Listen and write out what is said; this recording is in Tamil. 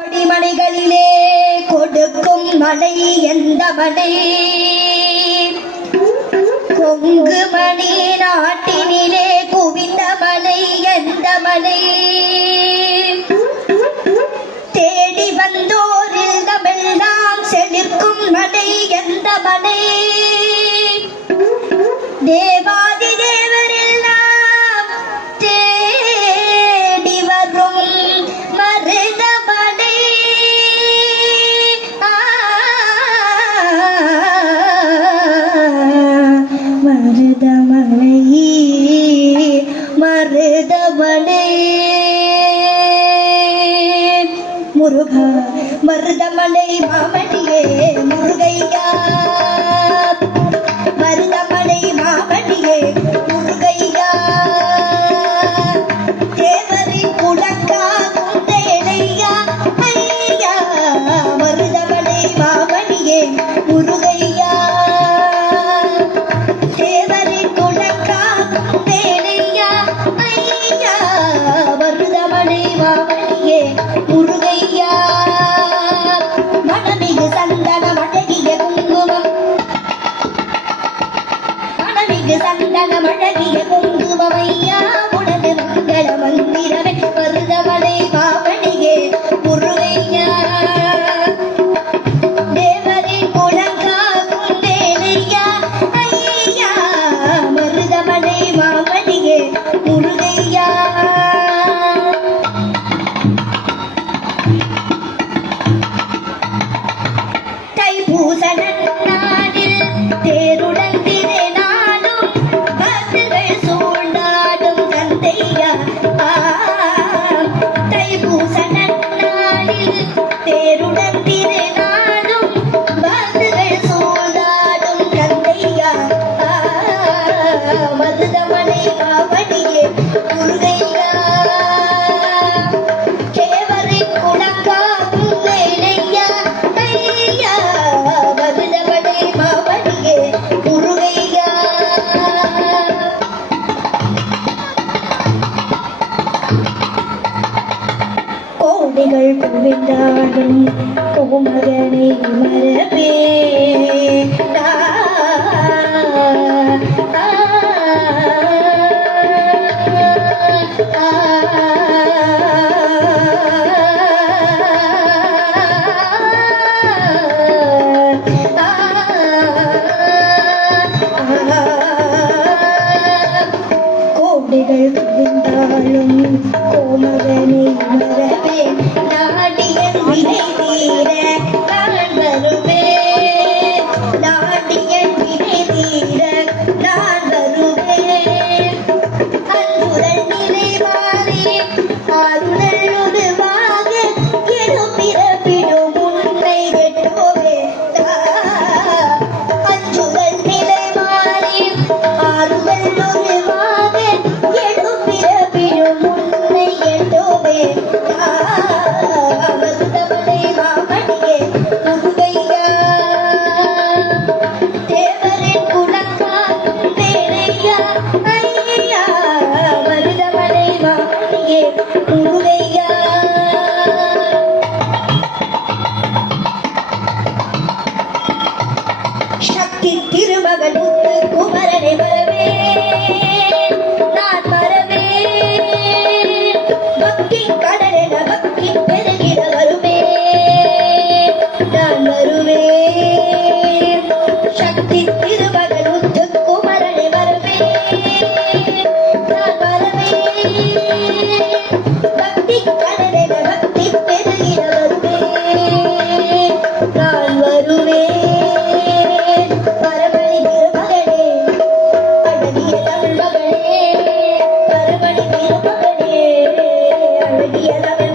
கொடிமணிகளிலே கொடுக்கும் மலை எந்த மலை? கொங்கு மணி நாட்டினிலே குவிந்த மலை எந்த மலை? தேடி வந்தோர் இல்லமெல்லாம் செழிக்கும் மலை எந்த மலை? தேவா முருகா மருதமலை மாமணியே முருகையா. முருகையா. தைப்பூச நன்னாடில் தேருடந்திரே குயில்கள் குவிந்தாடும் கோமகனை மரபே கோடைகள் குவிந்தாலும் உணரனே உணரவே நாடியது Pudu Deyya que